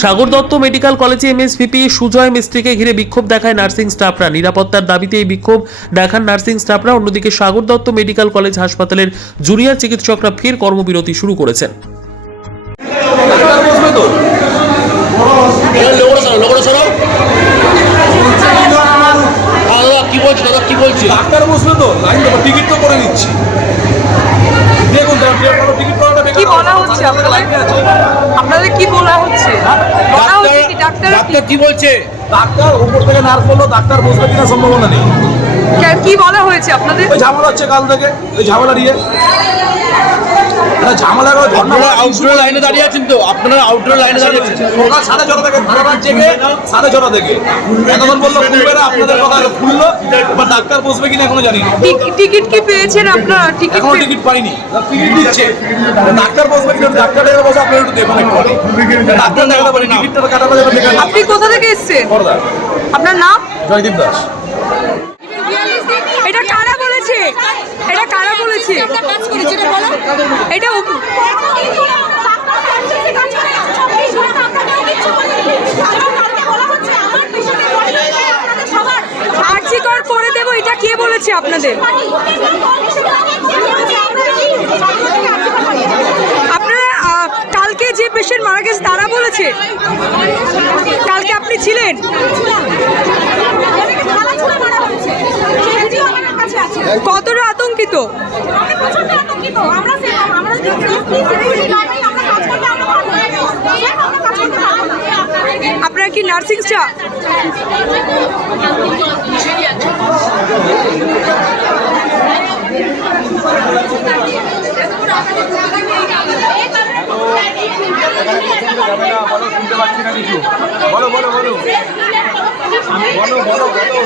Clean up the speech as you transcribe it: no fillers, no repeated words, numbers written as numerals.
Sagar Dutta medical কলেজে MSVP Sujoy মিস্ত্রিকে ঘিরে বিক্ষোভ দেখায় নার্সিং স্টাফরা। নিরাপত্তার দাবিতে এই বিক্ষোভ দেখান নার্সিং স্টাফরা। অন্যদিকে সাগর দত্ত মেডিকেল কলেজ হাসপাতালের জুনিয়র চিকিৎসকরা ফের কর্মবিরতি শুরু করেছেন। ডাক্তার বসবে তো লাইন দেবো, টিকিট তো করে নিচ্ছি। দেখুন টিকিট করাটা কি বলা হচ্ছে আপনাদের কি বলা হচ্ছে কি ডাক্তার কি বলছে? ডাক্তার উপর থেকে নার্স বললো ডাক্তার বসবে কিনা সম্ভাবনা নেই। কি বলা হয়েছে আপনাদের? ওই ঝামেলা হচ্ছে কাল থেকে, ওই ঝামেলা নিয়ে ঝামেলা করে আউটডোর লাইনে দাঁড়িয়ে আছেন তো আপনারা? আউটডোর লাইনে দাঁড়িয়ে আছেন সকাল 6:30 থেকে 6:30 থেকে এতক্ষণ বললো খুলবে না, আপনাদের কথা খুললো। এবার ডাক্তার বসবে কিনা এখনো জানি না। টিকিট কি পেয়েছেন আপনারা? এখনো টিকিট পাইনি, টিকিট দিচ্ছে। ডাক্তার বসবে কিনা, ডাক্তার ডেকে বসে আপনারা একটু দেখুন। ডাক্তার দেখাতে পারি, টিকিটটা কাটাতে যাবে। আপনি কোথা থেকে এসেছেন? আপনার নাম? জয়দীপ দাস। এটা কারা বলেছে? এটা কারা বলেছে? এটা আর্থিকর করে দেবো, এটা কে বলেছে আপনাদের? আপনারা কালকে যে পেশেন্ট মারা গেছে তারা বলেছে? কালকে আপনি ছিলেন? কতটা আতঙ্কিত? আপনারা কি নার্সিং স্টাফ? শুনতে পাচ্ছি না কিছু। বলো বলো বলো বলো বলো বলো।